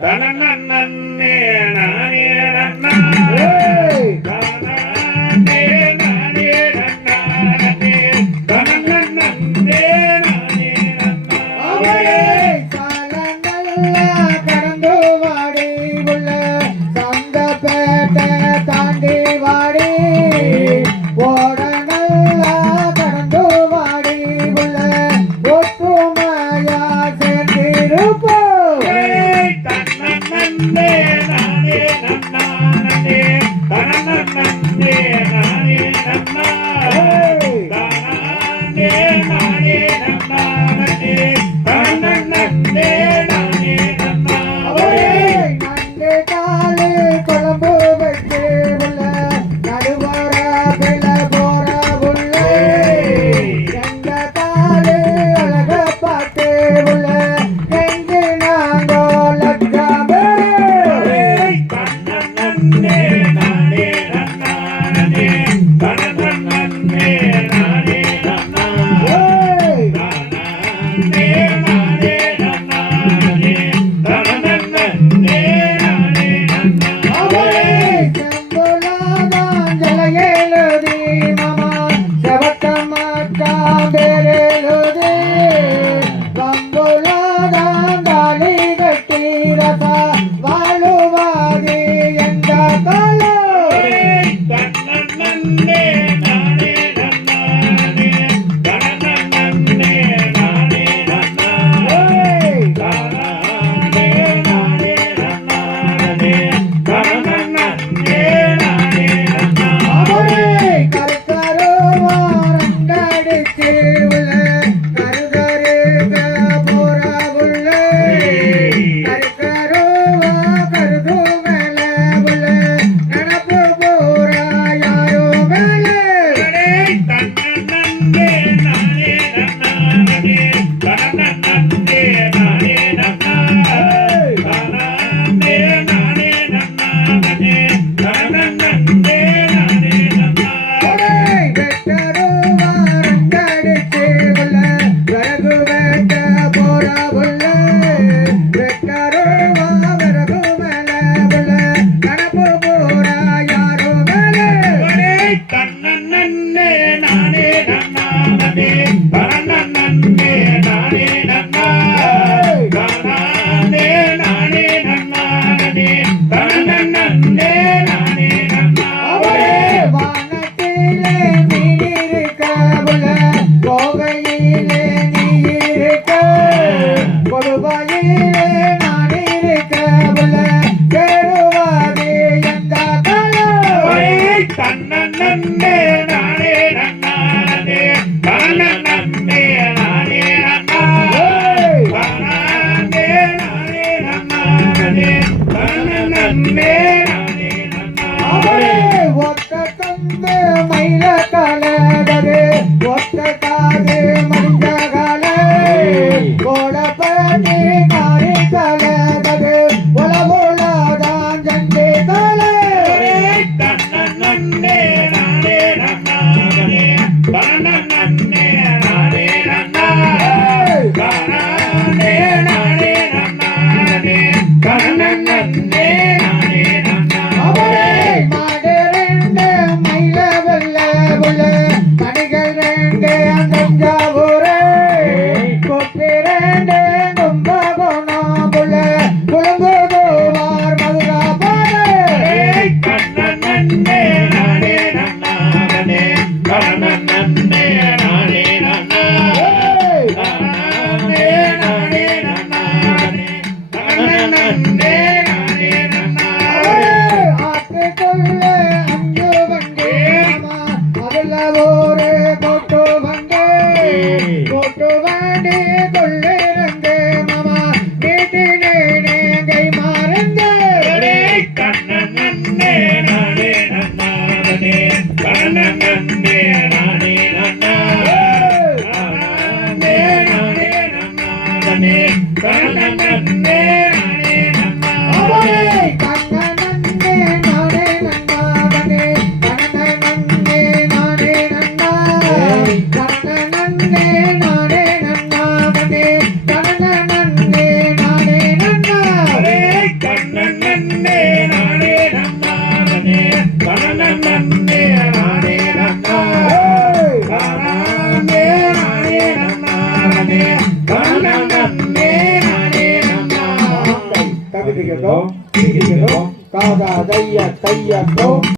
தனநன்னே நானே நன்னா தனநன்னே நானே நன்னா தனநன்னே நானே நன்னா அவரே சாலங்கள்ல கடந்து வாடி உள்ள சந்தப்பேட்டை தாண்டி வாடி ஓடங்கள்ல கடந்து வாடி உள்ள ஒற்றுமையா சேர்ந்திருப்போம் தனநன்னே நானே நன்னா தனநன்னே நானே நன்னா தனநன்னே நானே நன்னா தனநன்னே நானே நன்னா அவரே நண்டு காலு குழம்பு வச்சு உள்ள நடுவர பிள போற உள்ள எங்க காலு அழக பார்த்து உள்ள எங்கு நாங்கோ லட்சாமே தனநன்னே நானே நன்னா தனநன்னே நானே நன்னா தனநன்னே நானே நன்னா தனநன்னே நானே நன்னா அவரே செம்புலாதான் ஜலகேலுதி மாமா செவத்தம்மாக்காம் பேரெழுதி வம்புலாதான் தாலி கட்டி ரசா வாழுவாதி என்ற காலம் தனநன்னே நானே நன்னா தனநன்னே நானே நன்னா தனநன்னே நானே நன்னா தனநன்னே நானே நன்னா அவரே கருத்தருவாரங்கடிச்சு உள்ள கருதருக போற உள்ள கருத்தருவா கருது மேல உள்ள நடப்பு போற யாரோ மேல தனநன்னே நானே நன்னா தனநன்னே நானே நன்னா தனநன்னே நானே நன்னா தனநன்னே நானே நன்னா வெட்டருவாரங்கடிச்சு உள்ள விறகு வெட்ட போற உள்ள வெட்டருவா விறகு மேல உள்ள நடப்பு போற யாரோ மேல தனநன்னே நானே நன்னா தனநன்னே நானே நன்னா தனநன்னே நானே நன்னா தனநன்னே நானே நன்னா அவரே வானத்திலே நீரிருக்க உள்ள கோகையிலே நீ இருக்க கொடுவாயிலே நான் இருக்க உள்ள கேடுவாதே எந்த காலம் தனநன்னே நானே நன்னா தனநன்னே நானே நன்னா தனநன்னே நானே நன்னா தனநன்னே நானே நன்னா அவரே ஒத்த கந்து மயில கலகது ஒத்த காது மஞ்ச கலை கோடப்பட்டி காரி கலகது உலகுலதான் ஜண்டே கலை தனநன்னே நானே நன்னா தனநன்னே நானே நன்னா தனநன்னே நானே நன்னா தனநன்னே நானே நன்னா அவரே மாடு ரெண்டு மயில வெள்ள உள்ள மணிகள் ரெண்டு தஞ்சாவூரே கொப்பி ரெண்டு கும்பகோணம் உள்ள குழம்புவார் மதுராபாடு தனநன்னே நானே நன்னா தனநன்னே நானே நன்னா தனநன்னே நானே நன்னா தனநன்னே நானே நன்னா ஆட்டுக்குள்ள அஞ்சு வண்டி மாமா அதுல ஒரு கொட்டு வண்டி கொள்ளிருந்து மாமா வீட்டிலே கை மாறந்து தனநன்னே நானே நன்னா தனநன்னே நானே நன்னா தனநன்னே நானே நன்னா தனநன்னே நானே நன்னா அவரே கண்ணனன்னே நானே நன்னாவனே கண்ணனன்னே நானே நன்னா கண்ணனன்னே நானே நன்னாவனே கண்ணனன்னே நானே நன்னா தக தைய தைய தோம்